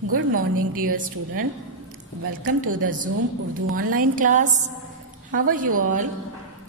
Good morning dear student. Welcome to the Zoom Urdu online class. How are you all?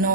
9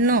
9।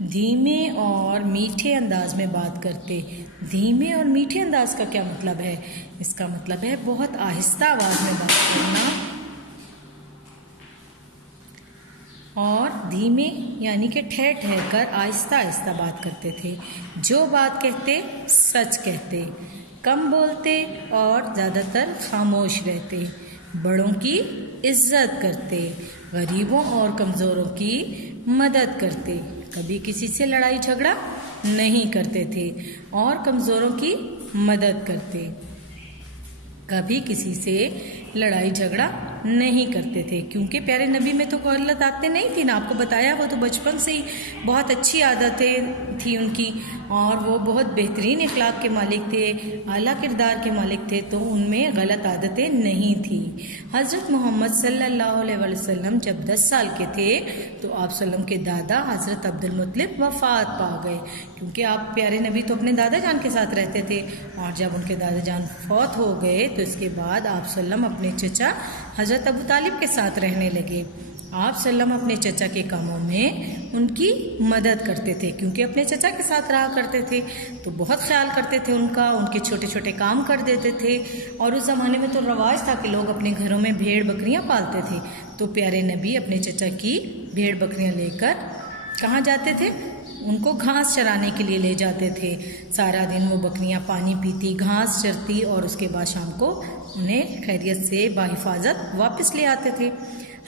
دھیمے اور میٹھے انداز میں بات کرتے. دھیمے اور میٹھے انداز کا کیا مطلب ہے؟ اس کا مطلب ہے بہت آہستہ آواز میں بات کرنا. اور دھیمے یعنی کہ ٹھہر ٹھہر کر آہستہ آہستہ بات کرتے تھے. جو بات کہتے سچ کہتے. کم بولتے اور زیادہ تر خاموش رہتے. بڑوں کی عزت کرتے. غریبوں اور کمزوروں کی مدد کرتے. کبھی کسی سے لڑائی جھگڑا نہیں کرتے تھے اور کمزوروں کی مدد کرتے. کبھی کسی سے لڑائی جھگڑا نہیں کرتے تھے کیونکہ پیارے نبی میں تو غلط عادتیں نہیں تھیں نا. آپ کو بتایا وہ تو بچپن سے ہی بہت اچھی عادتیں تھیں ان کی اور وہ بہت بہترین اخلاق کے مالک تھے, اعلیٰ کردار کے مالک تھے, تو ان میں غلط عادتیں نہیں تھیں. حضرت محمد صلی اللہ علیہ وسلم جب 10 سال کے تھے تو آپ صلی اللہ علیہ وسلم کے دادا حضرت عبد المطلب وفات پا گئے کیونکہ آپ پیارے نبی تو اپنے دادا جان کے ساتھ رہتے تھے. اور جب ان کے دادا جان فوت ہو گئے تو اس کے بعد آپ صلی اللہ علیہ وسلم اپنے چچا حضرت ابو طالب کے ساتھ رہنے لگے. آپ صلی اللہ علیہ وسلم اپنے چچا کے کاموں میں ان کی مدد کرتے تھے کیونکہ اپنے چچا کے ساتھ رہا کرتے تھے تو بہت خیال کرتے تھے ان کا. ان کے چھوٹے چھوٹے کام کر دیتے تھے. اور اس زمانے میں تو رواج تھا کہ لوگ اپنے گھروں میں بھیڑ بکریاں پالتے تھے تو پیارے نبی اپنے چچا کی بھیڑ بکریاں لے کر کہاں جاتے تھے؟ ان کو گھاس چرانے کے لیے لے جاتے تھے. سارا دن وہ بکریاں پانی پیتی, گھاس چرتی اور اس کے بعد شام کو انہیں خیریت سے بحفاظت واپس لے آتے تھے.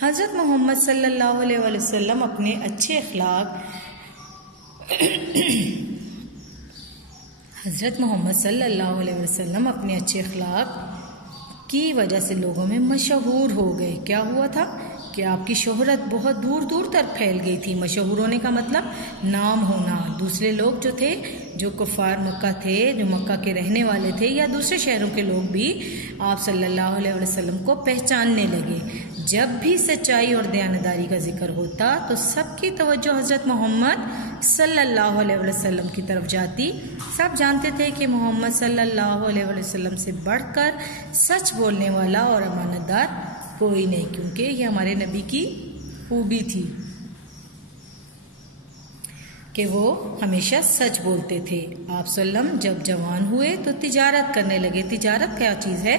حضرت محمد صلی اللہ علیہ وسلم اپنے اچھے اخلاق حضرت محمد صلی اللہ علیہ وسلم اپنے اچھے اخلاق کی وجہ سے لوگوں میں مشہور ہو گئے. کیا ہوا تھا کہ آپ کی شہرت بہت دور دور تک پھیل گئی تھی. مشہور ہونے کا مطلب نام ہونا. دوسرے لوگ جو تھے, جو کفار مکہ تھے, جو مکہ کے رہنے والے تھے یا دوسرے شہروں کے لوگ بھی آپ صلی اللہ علیہ وسلم کو پہچاننے لگے. جب بھی سچائی اور دیانتداری کا ذکر ہوتا تو سب کی توجہ حضرت محمد صلی اللہ علیہ وسلم کی طرف جاتی. سب جانتے تھے کہ محمد صلی اللہ علیہ وسلم سے بڑھ کر سچ بولنے والا اور امانت دار کوئی نہیں کیونکہ یہ ہمارے نبی کی خوبی تھی کہ وہ ہمیشہ سچ بولتے تھے. آپ صلی اللہ علیہ وسلم جب جوان ہوئے تو تجارت کرنے لگے. تجارت کیا چیز ہے؟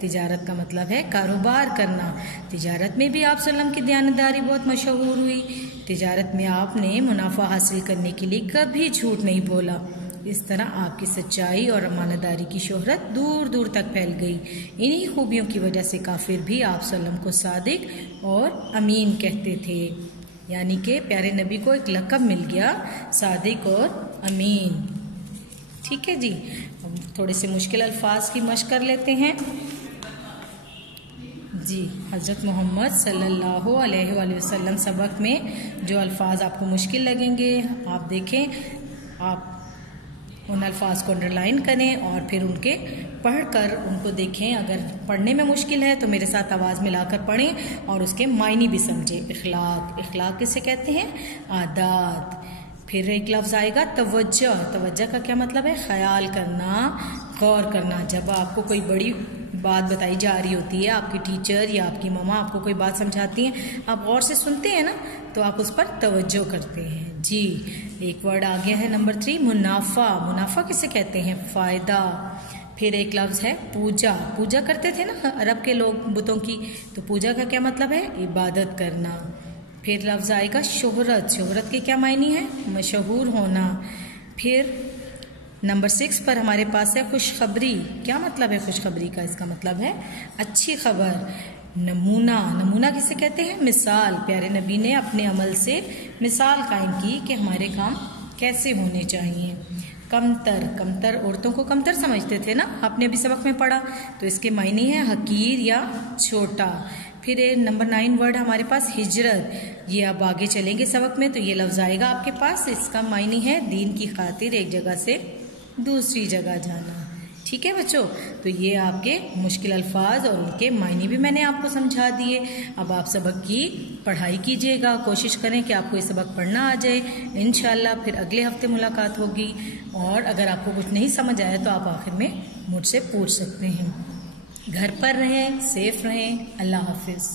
تجارت کا مطلب ہے کاروبار کرنا. تجارت میں بھی آپ صلی اللہ علیہ وسلم کی دیانتداری بہت مشہور ہوئی. تجارت میں آپ نے منافع حاصل کرنے کے لیے کبھی جھوٹ نہیں بولا. اس طرح آپ کی سچائی اور امانت داری کی شہرت دور دور تک پھیل گئی. انہی خوبیوں کی وجہ سے کافر بھی آپ صلی اللہ علیہ وسلم کو صادق اور امین کہتے تھے. یعنی کہ پیارے نبی کو ایک لقب مل گیا, صادق اور امین. ٹھیک ہے جی, ہم تھوڑے سے مشکل الفاظ کی مشق کر لیتے ہیں. جی, حضرت محمد صلی اللہ علیہ وآلہ وسلم سبق میں جو الفاظ آپ کو مشکل لگیں گے آپ دیکھیں, آپ ان الفاظ کو انڈرلائن کریں اور پھر ان کے پڑھ کر ان کو دیکھیں. اگر پڑھنے میں مشکل ہے تو میرے ساتھ آواز ملا کر پڑھیں اور اس کے معنی بھی سمجھیں. اخلاق, اخلاق کسے کہتے ہیں؟ عادات. پھر ایک لفظ آئے گا توجہ. توجہ کا کیا مطلب ہے؟ خیال کرنا, غور کرنا. جب آپ کو کوئی بڑی بات بتائی جا رہی ہوتی ہے, آپ کی ٹیچر یا آپ کی ماما آپ کو کوئی بات سمجھاتی ہیں, آپ غور سے سنتے ہیں نا, تو آپ اس پر توجہ کرتے ہیں. جی, ایک ورڈ آ گیا ہے نمبر 3, منافع. منافع کسے کہتے ہیں؟ فائدہ. پھر ایک لفظ ہے پوجا. پوجا کرتے تھے نا عرب کے لوگ بتوں کی, تو پوجا کا کیا مطلب ہے؟ عبادت کرنا. پھر لفظ آئے گا شہرت. شہرت کے کیا معنی ہے؟ مشہور ہونا. پھر نمبر 6 پر ہمارے پاس ہے خوشخبری. کیا مطلب ہے خوشخبری کا؟ اس کا مطلب ہے اچھی خبر. نمونہ. نمونہ کسے کہتے ہیں؟ مثال. پیارے نبی نے اپنے عمل سے مثال قائم کی کہ ہمارے کام کیسے ہونے چاہیے. کمتر. کمتر عورتوں کو کمتر سمجھتے تھے نا, آپ نے بھی سبق میں پڑھا, تو اس کے معنی ہے حقیر یا چھوٹا. پھر نمبر 9 ورڈ ہمارے پاس ہجرت. یہ اب آگے چلیں گے سبق میں تو یہ لفظ آئے گا آپ کے پاس. اس کا معنی ہے دین کی خاطر ایک جگہ سے دوسری جگہ جانا. ٹھیک ہے بچوں, تو یہ آپ کے مشکل الفاظ اور ان کے معنی بھی میں نے آپ کو سمجھا دیے. اب آپ سبق کی پڑھائی کیجیے گا, کوشش کریں کہ آپ کو یہ سبق پڑھنا آ جائے. انشاءاللہ پھر اگلے ہفتے ملاقات ہوگی, اور اگر آپ کو کچھ نہیں سمجھ آیا تو آپ آخر میں مجھ سے پوچھ سکتے ہیں. گھر پر رہیں, سیف رہیں. اللہ حافظ.